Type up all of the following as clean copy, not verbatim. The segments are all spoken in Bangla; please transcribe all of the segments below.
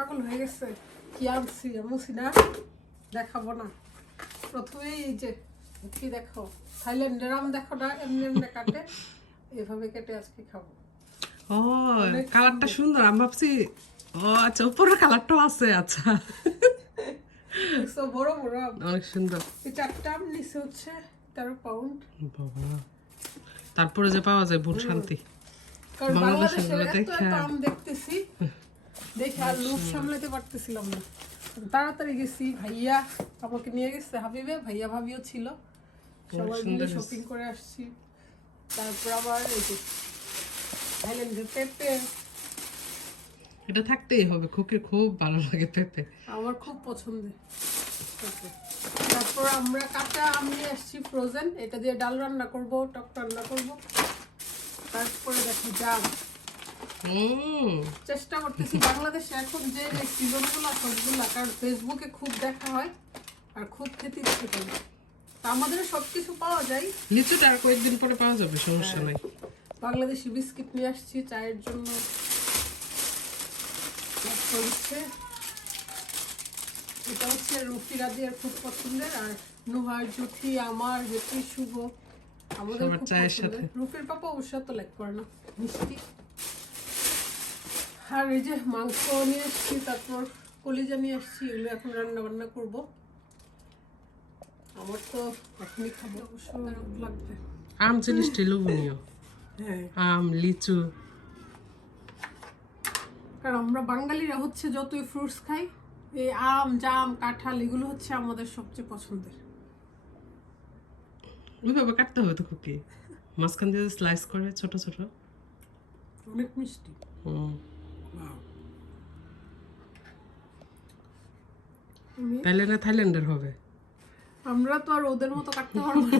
পাগল হয়ে গেছে কি আনছি এমনছি না দেখাবো না প্রথমেই এই যে কি দেখো থাইল্যান্ডের আম দেখো না এমনি এমনি কাটে এভাবে কেটে আজকে খাবো ও কালারটা সুন্দর আমি ভাবছি ও আচ্ছা উপরের কালারটাও আছে আচ্ছা দেখছো বড় বড় আম অনেক সুন্দর এই চারটা আম নিচে হচ্ছে 13 পাউন্ড বাবা তারপরে যে পাওয়া যায় বুট শান্তি কারণ বাংলাদেশের বাংলাদেশের গুলো এত এত আম দেখতেছি দেখে আর লোভ সামলাতে পারতেছিলাম না তাড়াতাড়ি গেছি ভাইয়া আমাকে নিয়ে গেছে হাবিবে ভাইয়া ভাবিও ছিল সবাই মিলে শপিং করে আসছি তারপর আবার এই যে থাইল্যান্ডের পেঁপে এটা থাকতেই হবে খুকির খুব ভালো লাগে পেঁপে আমার খুব পছন্দের পেঁপে। তারপর আমরা কাঁচা আম নিয়ে আসছি ফ্রোজেন এটা দিয়ে ডাল রান্না করব টক রান্না করব তারপরে দেখো জাম চেষ্টা করতেছি বাংলাদেশে এখন যে সিজনগুলো সবগুলো কারণ ফেসবুকে খুব দেখা হয় আর খুব খেতে ইচ্ছে করে তা আমাদের সবকিছু পাওয়া যায় লিচুটা আর কয়েকদিন পরে পাওয়া যাবে সমস্যা নাই বাংলাদেশি বিস্কিট নিয়ে আসছি চায়ের জন্য হচ্ছে এটা হচ্ছে রুফি রাদিয়ার খুব পছন্দের আর নুহার জুথি আমার জুথি শুভ আমাদের সবার খুব চায়ের পছন্দের সাথে। রুফির পাপা অবশ্য তো লাইক করে না মিষ্টি আর এই যে মাংস নিয়ে এসছি তারপর কলিজা নিয়ে আসছি এগুলো এখন রান্না বান্না করব আমার তো এখনই খাবো অবশ্য লাগবে আম জিনিসটি লোভনীয় হ্যাঁ আম লিচু কারণ আমরা বাঙালিরা হচ্ছে যতই ফ্রুটস খাই এই আম জাম কাঁঠাল এগুলো হচ্ছে আমাদের সবচেয়ে পছন্দের ওইভাবে কাটতে হবে তো খুকি মাঝখান দিয়ে স্লাইস করে ছোট ছোট অনেক মিষ্টি তাইলে না থাইল্যান্ডের হবে আমরা তো আর ওদের মতো কাটতে পারবো না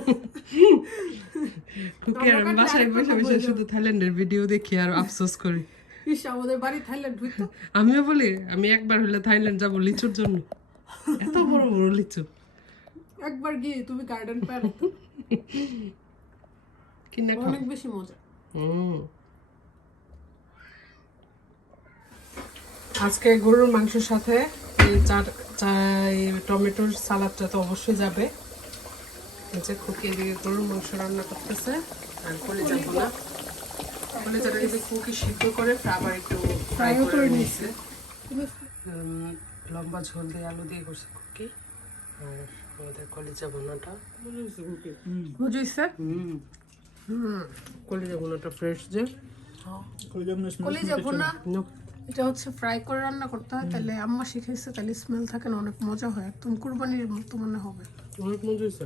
খুকি আর আমি বাসায় বসে বসে শুধু থাইল্যান্ডের ভিডিও দেখি আর আফসোস করি ইস আমাদের বাড়ি থাইল্যান্ড হইতো আমিও বলি আমি একবার হলে থাইল্যান্ড যাবো লিচুর জন্য এত বড় বড় লিচু একবার গিয়ে তুমি গার্ডেন পার কিনে খাও অনেক বেশি মজা আজকে গরুর মাংসের সাথে এই টমেটোর সালাদটা তো অবশ্যই যাবে এই যে খুকি এদিকে গরুর মাংস রান্না করতেছে আর কলিজা ভুনা কলিজাটা যদি খুকি সিদ্ধ করে আবার একটু ফ্রাই করে নিয়েছে লম্বা ঝোল দিয়ে আলু দিয়ে করছে খুকি আর আমাদের কলিজা ভুনাটা বুঝেছে কলিজা ভুনাটা ফ্রেশ যে কলিজা ভুনা এটা হচ্ছে ফ্রাই করে রান্না করতে হয় তাহলে আম্মা শিখাইছে তাহলে স্মেল থাকে না অনেক মজা হয় একদম কুরবানির মতো মনে হবে অনেক মজা হয়েছে